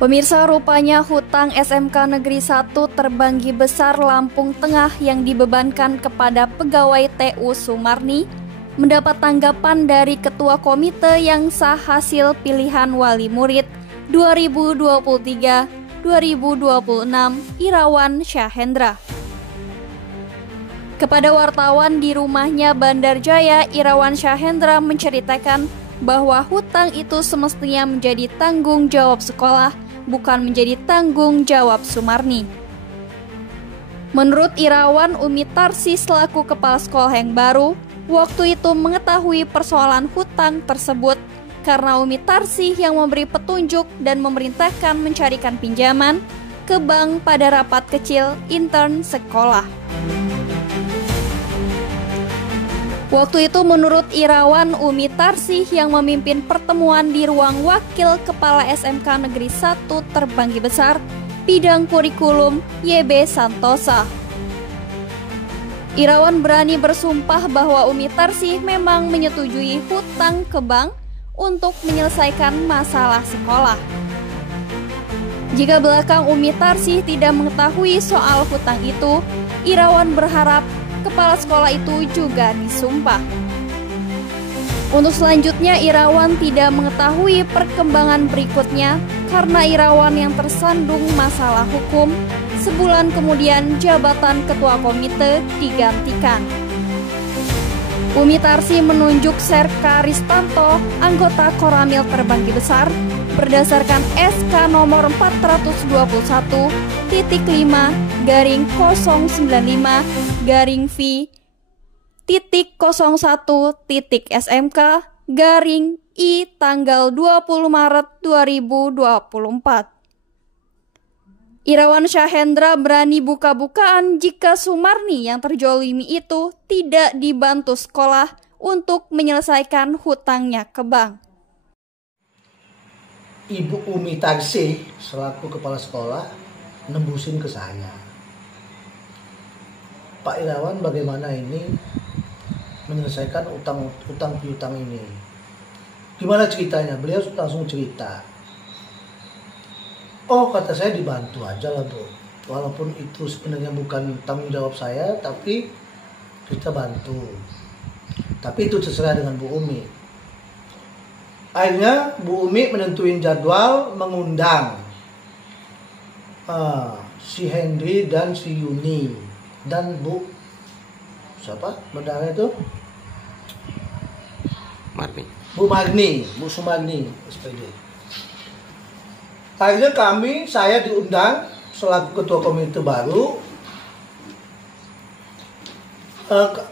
Pemirsa, rupanya hutang SMK Negeri 1 Terbanggi Besar Lampung Tengah yang dibebankan kepada pegawai TU Sumarni mendapat tanggapan dari Ketua Komite yang sah hasil pilihan wali murid 2023-2026 Irawan Syahendra. Kepada wartawan di rumahnya Bandar Jaya, Irawan Syahendra menceritakan bahwa hutang itu semestinya menjadi tanggung jawab sekolah, bukan menjadi tanggung jawab Sumarni. Menurut Irawan, Umi Tarsi selaku kepala sekolah yang baru, waktu itu mengetahui persoalan hutang tersebut karena Umi Tarsi yang memberi petunjuk dan memerintahkan mencarikan pinjaman ke bank pada rapat kecil intern sekolah. Waktu itu menurut Irawan, Umi Tarsih yang memimpin pertemuan di ruang Wakil Kepala SMK Negeri 1 Terbanggi Besar, bidang kurikulum YB Santosa. Irawan berani bersumpah bahwa Umi Tarsih memang menyetujui hutang ke bank untuk menyelesaikan masalah sekolah. Jika belakang Umi Tarsih tidak mengetahui soal hutang itu, Irawan berharap kepala sekolah itu juga disumpah. Untuk selanjutnya, Irawan tidak mengetahui perkembangan berikutnya karena Irawan yang tersandung masalah hukum. Sebulan kemudian jabatan ketua komite digantikan. Umi Tarsi menunjuk Serka Ristanto, anggota Koramil Terbanggi Besar, berdasarkan SK nomor 425-V.01.SMK-I tanggal 20 Maret 2024. Irawan Syahendra berani buka-bukaan jika Sumarni yang terjolimi itu tidak dibantu sekolah untuk menyelesaikan hutangnya ke bank. Ibu Umi Tarsi selaku kepala sekolah nembusin ke saya, Pak Irawan, bagaimana ini menyelesaikan utang piutang ini? Gimana ceritanya? Beliau langsung cerita. Oh, kata saya, dibantu aja lah Bu. Walaupun itu sebenarnya bukan tanggung jawab saya, tapi kita bantu. Tapi itu sesuai dengan Bu Umi. Akhirnya Bu Umi menentuin jadwal mengundang si Henry dan si Yuni dan Bu siapa? Bedanya itu? Bu Sumarni SPD. Akhirnya saya diundang selaku ketua komite baru.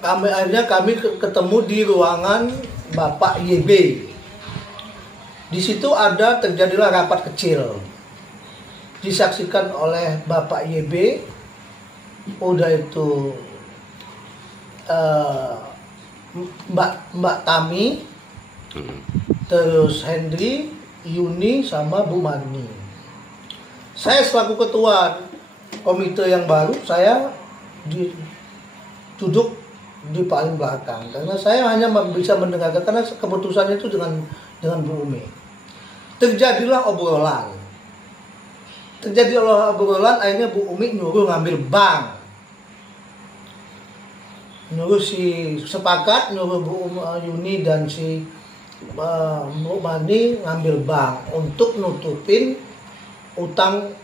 Kami ketemu di ruangan Bapak YB. Di situ terjadilah rapat kecil, disaksikan oleh Bapak YB, udah itu Mbak Tami, terus Henry, Yuni, sama Bu Marni. Saya selaku ketua komite yang baru, saya duduk di paling belakang karena saya hanya bisa mendengarkan karena keputusannya itu dengan Bu Umi. Terjadilah obrolan. Akhirnya Bu Umi nyuruh ngambil bank. Nyuruh Bu Yuni dan si Bu Marni ngambil bank untuk nutupin utang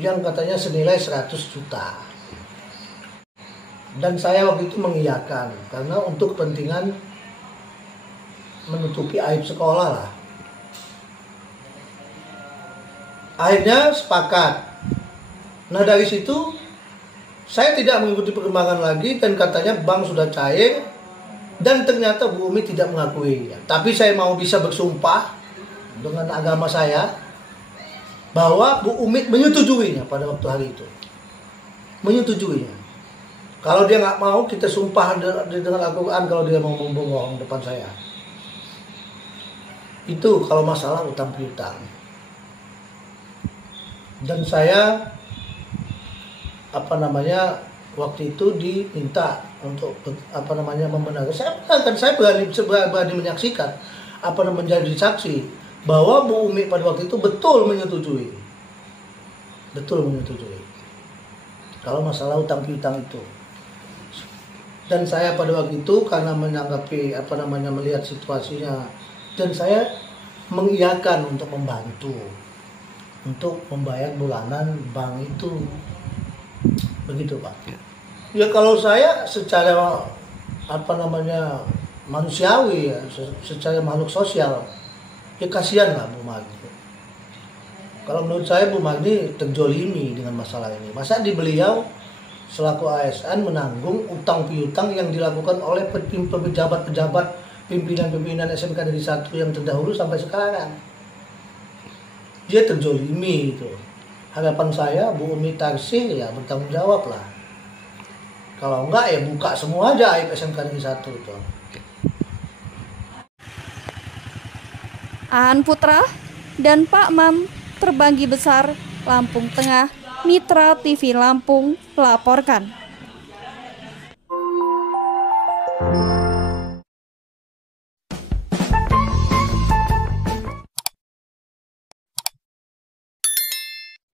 yang katanya senilai 100 juta. Dan saya waktu itu mengiyakan karena untuk kepentingan menutupi aib sekolah lah. Akhirnya sepakat. Nah, dari situ saya tidak mengikuti perkembangan lagi dan katanya bank sudah cair dan ternyata Bu Umi tidak mengakuinya. Tapi saya mau bisa bersumpah dengan agama saya bahwa Bu Umi menyetujuinya pada waktu hari itu. Menyetujuinya. Kalau dia nggak mau, kita sumpah dengan Al-Quran kalau dia mau membohong depan saya. Itu kalau masalah utang piutang. Dan saya waktu itu diminta untuk membenarkan. Saya berani menyaksikan menjadi saksi bahwa Bu Umi pada waktu itu betul menyetujui kalau masalah utang piutang itu. Dan saya pada waktu itu karena menanggapi melihat situasinya, dan saya mengiyakan untuk membantu untuk membayar bulanan bank itu, begitu Pak. Ya kalau saya secara manusiawi ya, secara makhluk sosial, ya kasihan lah Bu Magni. Kalau menurut saya Bu Magni terzolimi dengan masalah ini. Masa di beliau selaku ASN menanggung utang piutang yang dilakukan oleh pejabat-pejabat pimpinan-pimpinan SMK Negeri 1 yang terdahulu sampai sekarang. Dia terzolimi itu. Harapan saya Bu Umi Tarsih ya bertanggung jawab lah. Kalau enggak ya buka semua aja aib SMK Negeri 1 itu. Aan Putra dan Pak Mam, Terbanggi Besar, Lampung Tengah, Mitra TV Lampung, melaporkan.